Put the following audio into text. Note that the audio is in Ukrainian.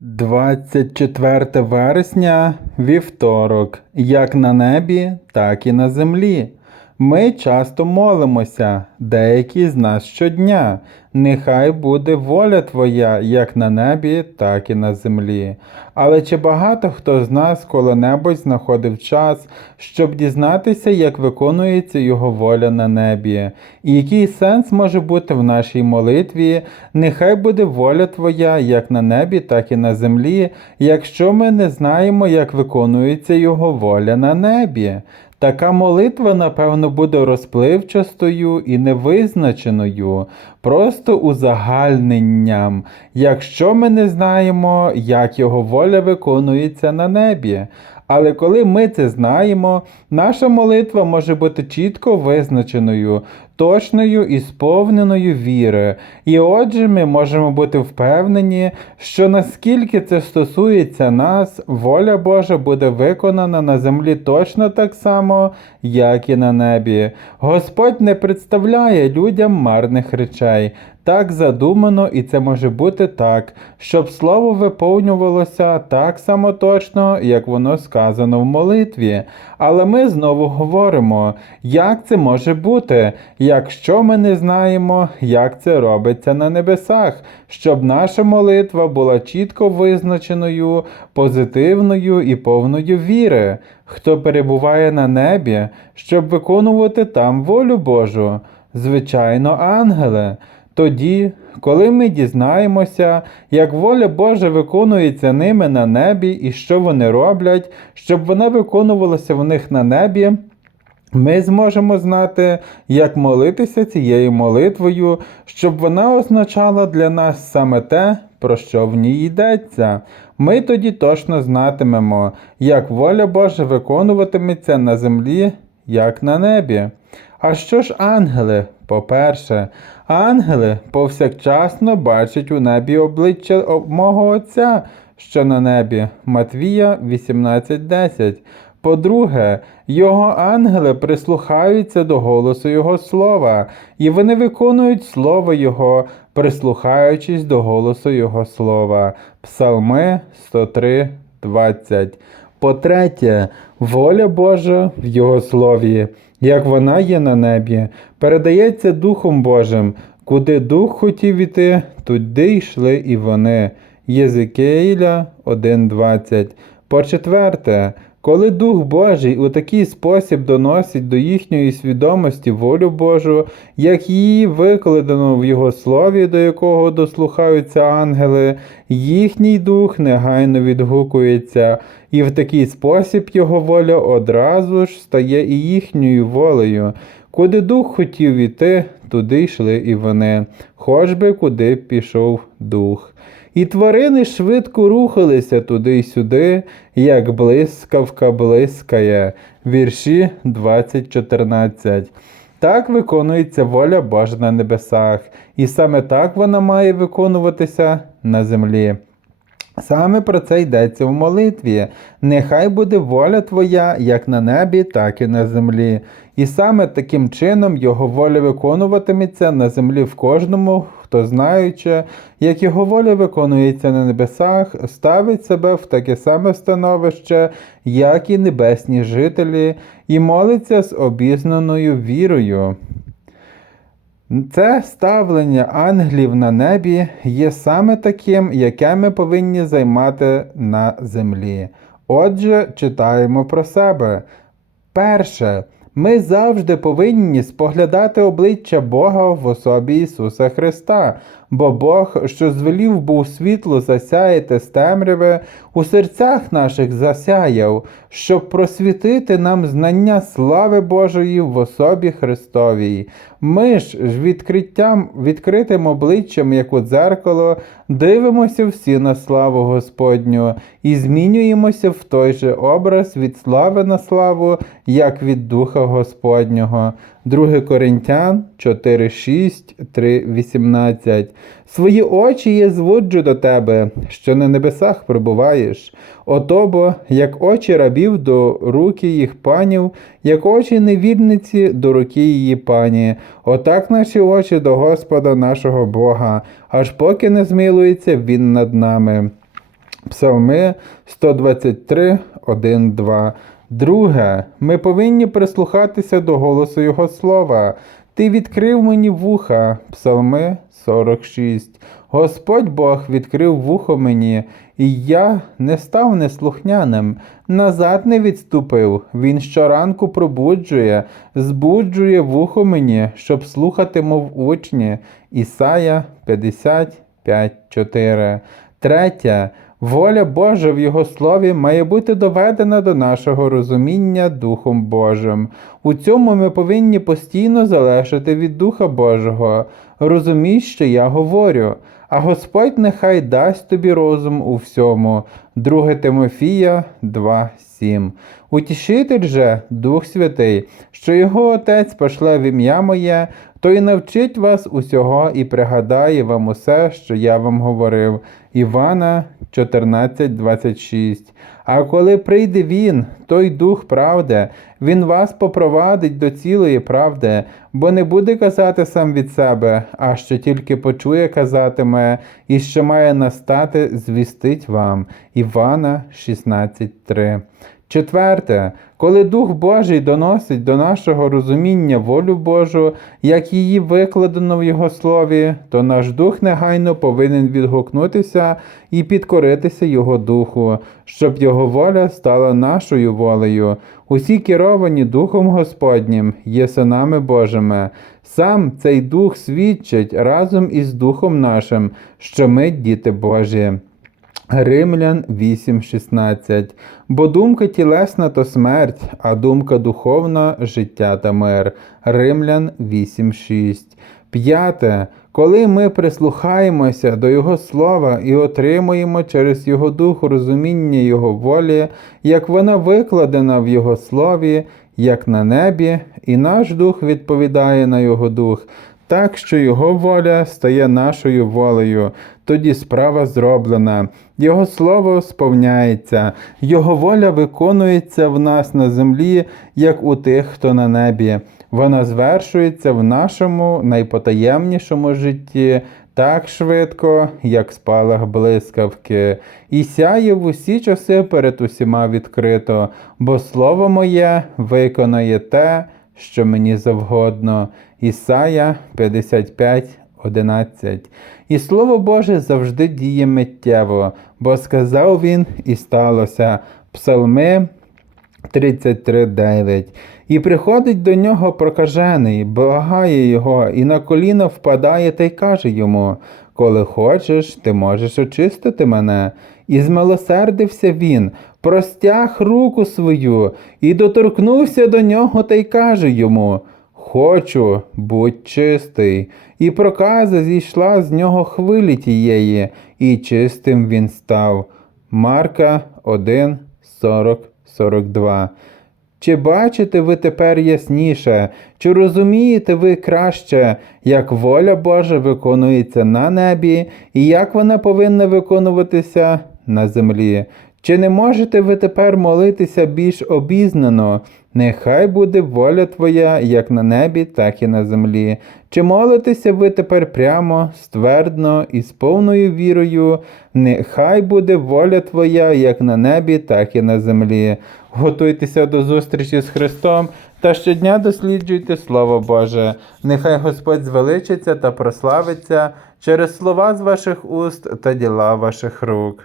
24 вересня, вівторок, як на небі, так і на землі. Ми часто молимося, деякі з нас щодня. Нехай буде воля Твоя як на небі, так і на землі. Але чи багато хто з нас коли-небудь знаходив час, щоб дізнатися, як виконується Його воля на небі? І який сенс може бути в нашій молитві? Нехай буде воля Твоя як на небі, так і на землі, якщо ми не знаємо, як виконується Його воля на небі. Така молитва, напевно, буде розпливчастою і невизначеною, просто узагальненням, якщо ми не знаємо, як його воля виконується на небі. Але коли ми це знаємо, наша молитва може бути чітко визначеною, точною і сповненою віри. І отже, ми можемо бути впевнені, що наскільки це стосується нас, воля Божа буде виконана на землі точно так само, як і на небі. Господь не представляє людям марних речей. Так задумано, і це може бути так, щоб слово виповнювалося так само точно, як воно сказано в молитві. Але ми знову говоримо, як це може бути, якщо ми не знаємо, як це робиться на небесах, щоб наша молитва була чітко визначеною, позитивною і повною віри, хто перебуває на небі, щоб виконувати там волю Божу, звичайно, ангели. Тоді, коли ми дізнаємося, як воля Божа виконується ними на небі і що вони роблять, щоб вона виконувалася в них на небі, ми зможемо знати, як молитися цією молитвою, щоб вона означала для нас саме те, про що в ній йдеться. Ми тоді точно знатимемо, як воля Божа виконуватиметься на землі, як на небі. А що ж ангели? По-перше, ангели повсякчасно бачать у небі обличчя мого Отця, що на небі. Матвія 18.10. По-друге, його ангели прислухаються до голосу Його слова, і вони виконують слово Його, прислухаючись до голосу Його слова. Псалми 103.20. По-третє, воля Божа в Його слові, як вона є на небі, передається Духом Божим. Куди Дух хотів іти, туди йшли і вони. Єзикеїля 1.20. По-четверте, коли Дух Божий у такий спосіб доносить до їхньої свідомості волю Божу, як її викладено в Його слові, до якого дослухаються ангели, їхній дух негайно відгукується, і в такий спосіб його воля одразу ж стає і їхньою волею. Куди дух хотів іти, туди йшли і вони, хоч би куди пішов дух. І тварини швидко рухалися туди й сюди, як блискавка блискає. Вірші 20.14. Так виконується воля Божа на небесах, і саме так вона має виконуватися на землі. Саме про це йдеться в молитві. Нехай буде воля Твоя як на небі, так і на землі. І саме таким чином Його воля виконуватиметься на землі в кожному, хто знаючи, як Його воля виконується на небесах, ставить себе в таке саме становище, як і небесні жителі, і молиться з обізнаною вірою. Це ставлення ангелів на небі є саме таким, яке ми повинні займати на землі. Отже, читаємо про себе. Перше, ми завжди повинні споглядати обличчя Бога в особі Ісуса Христа, бо Бог, що звелів був світло засяяти з темряви, у серцях наших засяяв, щоб просвітити нам знання слави Божої в особі Христовій. Ми ж відкриттям, відкритим обличчям, як у дзеркало, дивимося всі на славу Господню і змінюємося в той же образ від слави на славу, як від Духа Господнього. 2 Коринтян 4, 6, 3, 18. Свої очі я зводжу до тебе, що на небесах прибуваєш. Ото бо, як очі рабів до руки їх панів, як очі невірниці до руки її пані, отак наші очі до Господа нашого Бога, аж поки не змилується Він над нами. Псалми 123, 1, 2. Друге, ми повинні прислухатися до голосу Його слова. Ти відкрив мені вуха. Псалми 46. Господь Бог відкрив вухо мені, і я не став неслухняним, назад не відступив. Він щоранку пробуджує, збуджує вухо мені, щоб слухати, мов учні. Ісая 55, 4. Третє. Воля Божа в Його слові має бути доведена до нашого розуміння Духом Божим. У цьому ми повинні постійно залежати від Духа Божого. Розумій, що я говорю, а Господь нехай дасть тобі розум у всьому. 2 Тимофія 2.7. Утішитель же, Дух Святий, що його Отець пошле в ім'я моє, то й навчить вас усього і пригадає вам усе, що я вам говорив. Івана 14.26. А коли прийде Він, той Дух правди, Він вас попровадить до цілої правди, бо не буде казати сам від себе, а що тільки почує казатиме, і що має настати, звістить вам. Івана 16.3. Четверте, коли Дух Божий доносить до нашого розуміння волю Божу, як її викладено в Його слові, то наш дух негайно повинен відгукнутися і підкоритися Його Духу, щоб Його воля стала нашою волею. Усі керовані Духом Господнім є синами Божими. Сам цей Дух свідчить разом із Духом нашим, що ми діти Божі. Римлян 8.16 Бо думка тілесна то смерть, а думка духовна життя та мир. Римлян 8.6 П'яте. Коли ми прислухаємося до Його слова і отримуємо через Його дух розуміння Його волі, як вона викладена в Його слові, як на небі, і наш дух відповідає на Його дух, так що Його воля стає нашою волею, тоді справа зроблена. Його слово сповняється, Його воля виконується в нас на землі, як у тих, хто на небі. Вона звершується в нашому найпотаємнішому житті так швидко, як спалах блискавки, і сяє в усі часи перед усіма відкрито, бо слово моє виконає те, що мені завгодно. Ісая 55, 11. І Слово Боже завжди діє миттєво, бо сказав він, і сталося. Псалми 33.9. І приходить до нього прокажений, благає його, і на коліна впадає та й каже йому: Коли хочеш, ти можеш очистити мене. І змилосердився він, простяг руку свою, і доторкнувся до нього та й каже йому: Хочу, будь чистий. І проказа зійшла з нього хвилі тієї, і чистим він став. Марка 1, 40, 42. Чи бачите ви тепер ясніше, чи розумієте ви краще, як воля Божа виконується на небі і як вона повинна виконуватися на землі? Чи не можете ви тепер молитися більш обізнано? Нехай буде воля Твоя як на небі, так і на землі. Чи молитеся ви тепер прямо, ствердно і з повною вірою? Нехай буде воля Твоя як на небі, так і на землі. Готуйтеся до зустрічі з Христом та щодня досліджуйте Слово Боже. Нехай Господь звеличиться та прославиться через слова з ваших уст та діла ваших рук.